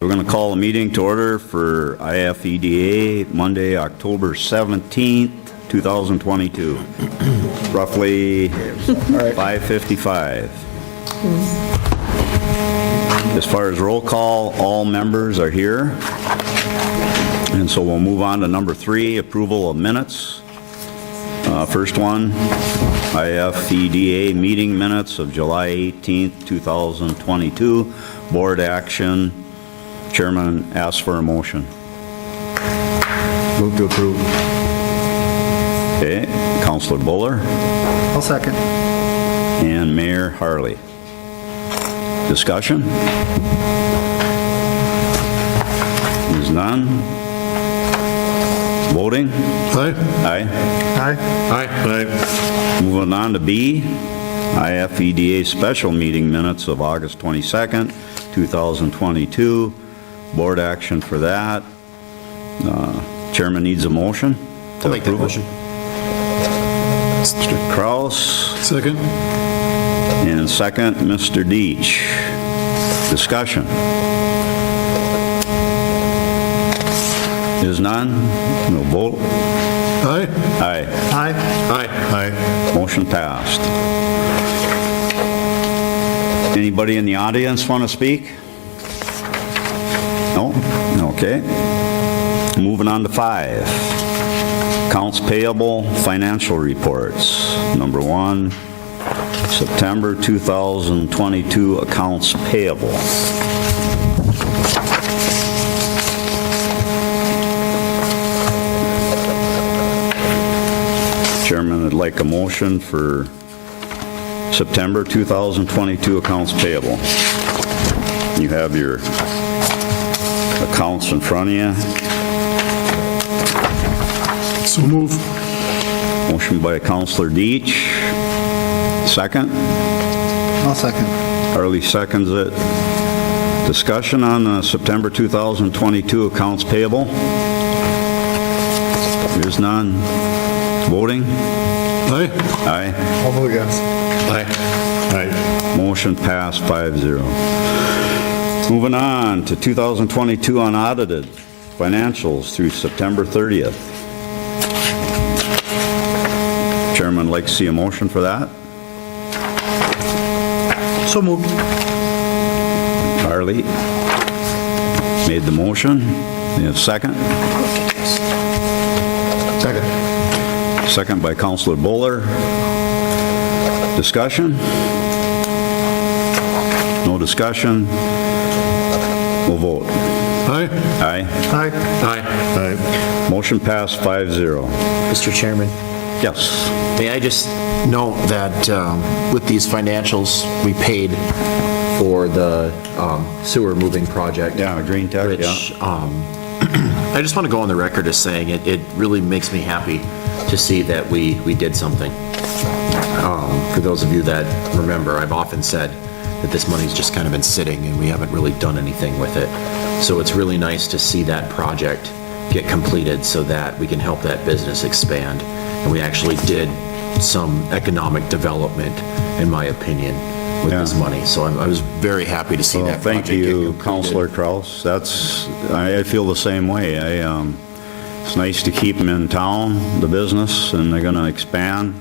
We're going to call a meeting to order for IFEDA Monday, October 17th, 2022. Roughly 5:55. As far as roll call, all members are here. And so we'll move on to number 3, approval of minutes. First one, IFEDA meeting minutes of July 18th, 2022. Board action. Chairman asks for a motion. Move to approve. Okay, Councilor Buller I'll second. and Mayor Harley. Discussion? There's none. Voting? Aye. Aye. Aye. Aye. Moving on to B, IFEDA special meeting minutes of August 22nd, 2022. Board action for that. Chairman needs a motion. I'll make that motion. Mr. Kraus, Second. and second, Mr. Deach. Discussion. Is none? No vote? Aye. Aye. Aye. Aye. Aye. Motion passed. Anybody in the audience want to speak? No? Okay. Moving on to 5. Accounts payable, financial reports. Number 1, September 2022 accounts payable. Chairman would like a motion for September 2022 accounts payable. You have your accounts in front of you. So move. Motion by Councilor Deach. Second. I'll second. Harley seconds it. Discussion on the September 2022 accounts payable. There's none. Voting? Aye. Aye. I'll vote yes. Aye. Aye. Motion passed 5-0. Moving on to 2022 unaudited financials through September 30th. Chairman would like to see a motion for that. So moved. Harley made the motion. You have second? Second. Second by Councilor Buller. Discussion? No discussion? We'll vote. Aye. Aye. Aye. Aye. Aye. Motion passed 5-0. Mr. Chairman, Yes. may I just note that with these financials, we paid for the sewer moving project. Yeah, Green Tech, Which I just want to go on the record as saying it really makes me happy to see that we did something. For those of you that remember, I've often said that this money's just kind of been sitting and we haven't really done anything with it. So it's really nice to see that project get completed so that we can help that business expand. And we actually did some economic development, in my opinion, with this money. So I was very happy to see Well, that project thank you, get completed. Councilor Kraus. I feel the same way. It's nice to keep them in town, the business, and they're going to expand.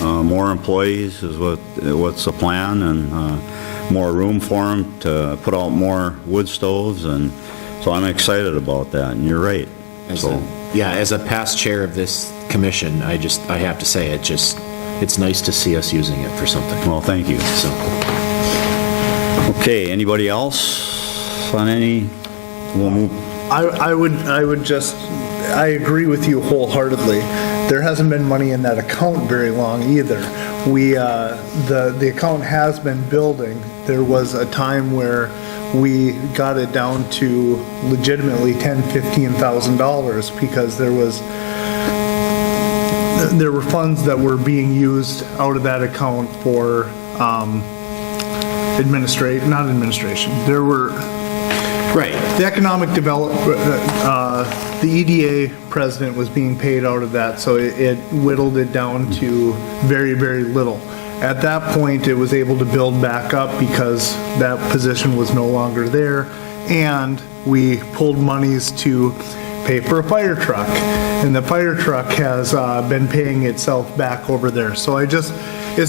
More employees is what's the plan, and more room for them to put out more wood stoves, and so I'm excited about that, and you're right. As a past chair of this commission, I have to say, it's nice to see us using it for something. Well, thank you. So, Okay, anybody else on any? We'll move. I agree with you wholeheartedly. There hasn't been money in that account very long either. The account has been building. There was a time where we got it down to legitimately $10,000-$15,000 because there were funds that were being used out of that account for not administration. There were right. the economic development, the EDA president was being paid out of that, so it whittled it down to very, very little. At that point, it was able to build back up because that position was no longer there, and we pulled monies to pay for a fire truck. And the fire truck has been paying itself back over there. So it's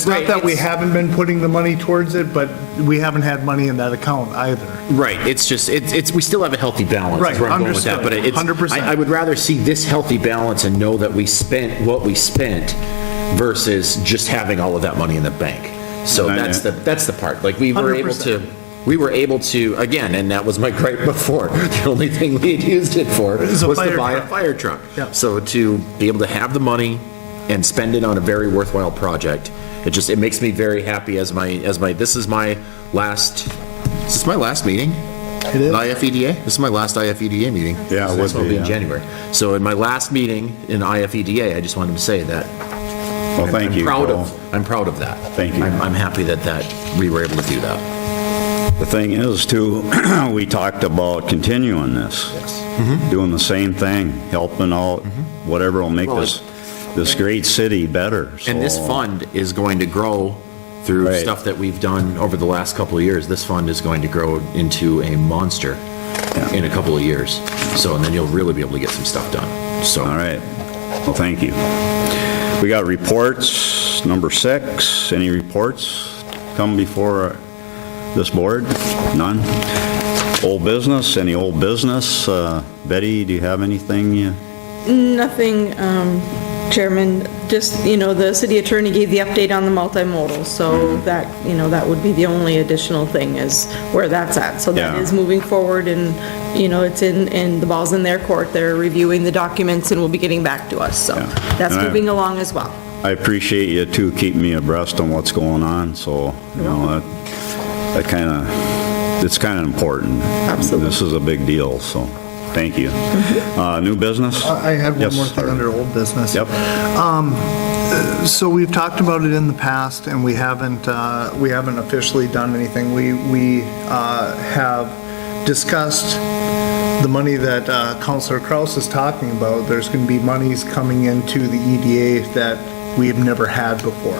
not Right, that we it's- haven't been putting the money towards it, but we haven't had money in that account either. Right, it's just, we still have a healthy balance, Right, is where I'm going with that. But understood, 100%. I would rather see this healthy balance and know that we spent what we spent versus just having all of that money in the bank. So And I- that's the part, like, we were able 100%. to, again, and that was my gripe before, the only thing we had used it for Is a was to fire buy a truck. fire truck. Yeah. So to be able to have the money and spend it on a very worthwhile project, it makes me very happy this is my last meeting? It is. At IFEDA? This is my last IFEDA meeting. Yeah, it Next would one will be, in yeah. January. So in my last meeting in IFEDA, I just wanted to say that Well, thank you. Joel. I'm proud of that. Thank you. I'm happy that we were able to do that. The thing is too, we talked about continuing this. Doing the same thing, helping out, whatever will make Well, this great city better. And this So, fund is going to grow through Right. stuff that we've done over the last couple of years. This fund is going to grow into a monster in a couple of years. So, and then you'll really be able to get some stuff done. So. All right. Well, thank you. We got reports, number 6. Any reports come before this board? None? Old business? Any old business? Betty, do you have anything? Nothing, Chairman, just, the city attorney gave the update on the multimodal, so that, that would be the only additional thing is where that's at. So that Yeah. is moving forward and, it's in, the ball's in their court. They're reviewing the documents and will be getting back to us, so Yeah. that's And I- moving along as well. I appreciate you too keeping me abreast on what's going on, so, that kind of, it's kind of important. Absolutely. This is a big deal, so, thank you. New business? I had one Yes, more thing sir. under old business. Yep. So we've talked about it in the past, and we haven't officially done anything. We have discussed the money that Councilor Kraus is talking about. There's going to be monies coming into the EDA that we have never had before.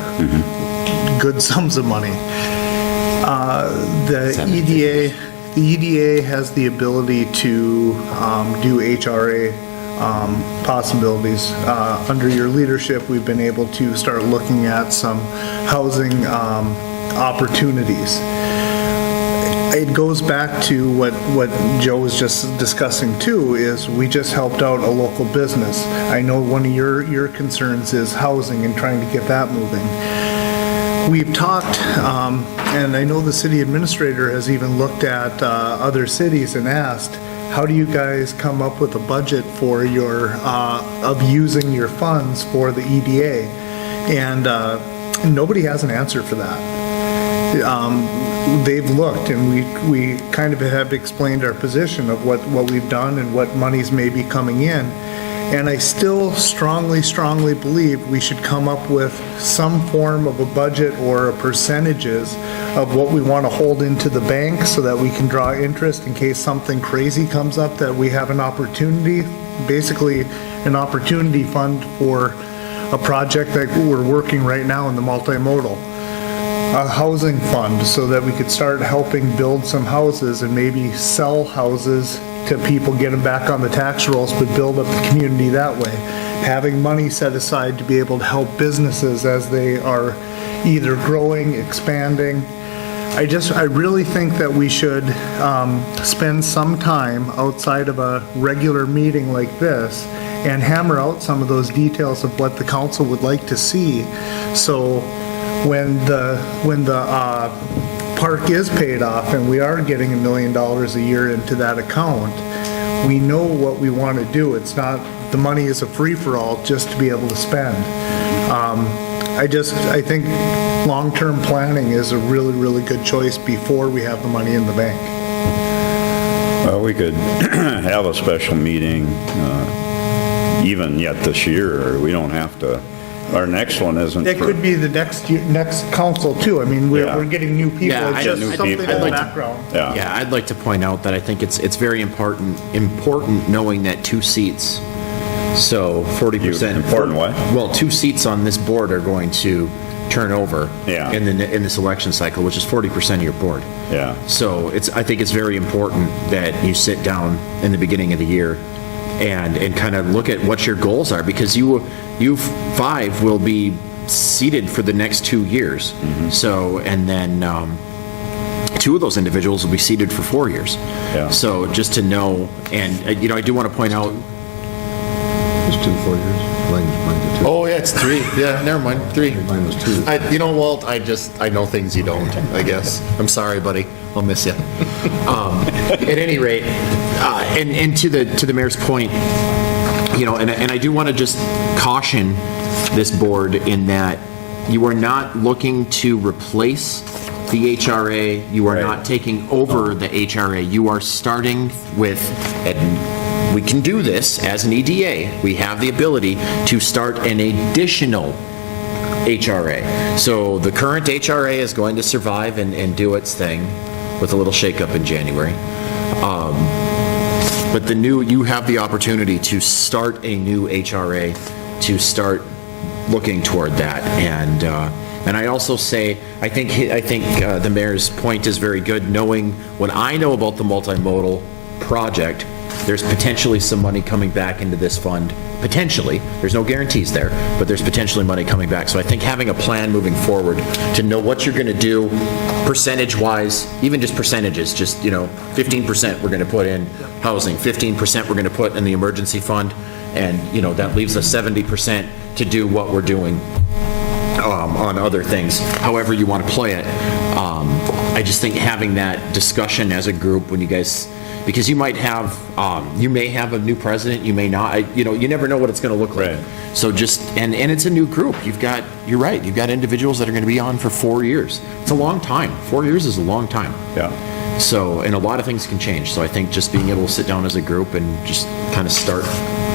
Good sums of money. The EDA has the ability to do HRA possibilities. Under your leadership, we've been able to start looking at some housing opportunities. It goes back to what Joe was just discussing too, is we just helped out a local business. I know one of your concerns is housing and trying to get that moving. We've talked, and I know the city administrator has even looked at other cities and asked, how do you guys come up with a budget for of using your funds for the EDA? And nobody has an answer for that. They've looked, and we kind of have explained our position of what we've done and what monies may be coming in. And I still strongly believe we should come up with some form of a budget or percentages of what we want to hold into the bank so that we can draw interest in case something crazy comes up, that we have an opportunity, basically an opportunity fund for a project that we're working right now in the multimodal. A housing fund so that we could start helping build some houses and maybe sell houses to people, get them back on the tax rolls, but build up the community that way. Having money set aside to be able to help businesses as they are either growing, expanding. I really think that we should spend some time outside of a regular meeting like this and hammer out some of those details of what the council would like to see. So when the park is paid off and we are getting $1 million a year into that account, we know what we want to do. It's not, the money is a free-for-all just to be able to spend. I think long-term planning is a really, really good choice before we have the money in the bank. Well, we could have a special meeting even yet this year, or we don't have to. Our next one isn't. It could be the next council too. I mean, Yeah. we're getting new people. Yeah, It's I just new something in people. the background. Yeah, I'd like to point out that I think it's very important knowing that 2 seats, so 40%. Important what? Well, 2 seats on this board are going to turnover Yeah. in this election cycle, which is 40% of your board. Yeah. So I think it's very important that you sit down in the beginning of the year and kind of look at what your goals are, because you five will be seated for the next 2 years. So, and then two of those individuals will be seated for 4 years. Yeah. So just to know, and, I do want to point out, It's 2 4 years. Mine's 2. Oh, yeah, it's 3. Yeah, never mind, 3. Mine was 2. You know, Walt, I know things you don't, I guess. I'm sorry, buddy. I'll miss you. at any rate, and to the mayor's point, and I do want to just caution this board in that you are not looking to replace the HRA. You are Right. not taking over the HRA. You are starting with, and we can do this as an EDA. We have the ability to start an additional HRA. So the current HRA is going to survive and do its thing with a little shakeup in January. But you have the opportunity to start a new HRA, to start looking toward that. And I also say, I think the mayor's point is very good, knowing what I know about the multimodal project. There's potentially some money coming back into this fund, potentially. There's no guarantees there, but there's potentially money coming back. So I think having a plan moving forward to know what you're going to do percentage-wise, even just percentages, just, 15% we're going to put in housing, 15% we're going to put in the emergency fund, and, that leaves us 70% to do what we're doing on other things, however you want to play it. I just think having that discussion as a group when you guys, because you may have a new president, you may not, you never know what it's going to look like. Right. So just, and it's a new group. You're right, you've got individuals that are going to be on for 4 years. It's a long time. 4 years is a long time. Yeah. So, and a lot of things can change. So I think just being able to sit down as a group and just kind of start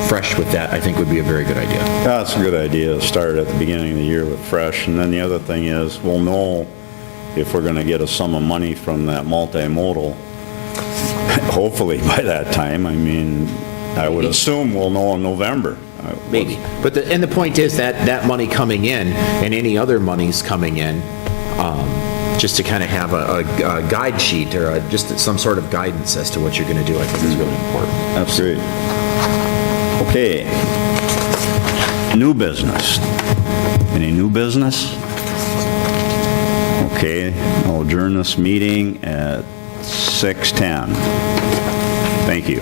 fresh with that, I think would be a very good idea. That's a good idea, start at the beginning of the year with fresh, and then the other thing is, we'll know if we're gonna get a sum of money from that multimodal, hopefully by that time. I mean, I would assume we'll know in November. Maybe. But the point is that money coming in and any other monies coming in, just to kind of have a guide sheet or just some sort of guidance as to what you're going to do, I think is really important. That's great. Okay. New business. Any new business? Okay, I'll adjourn this meeting at 6:10. Thank you.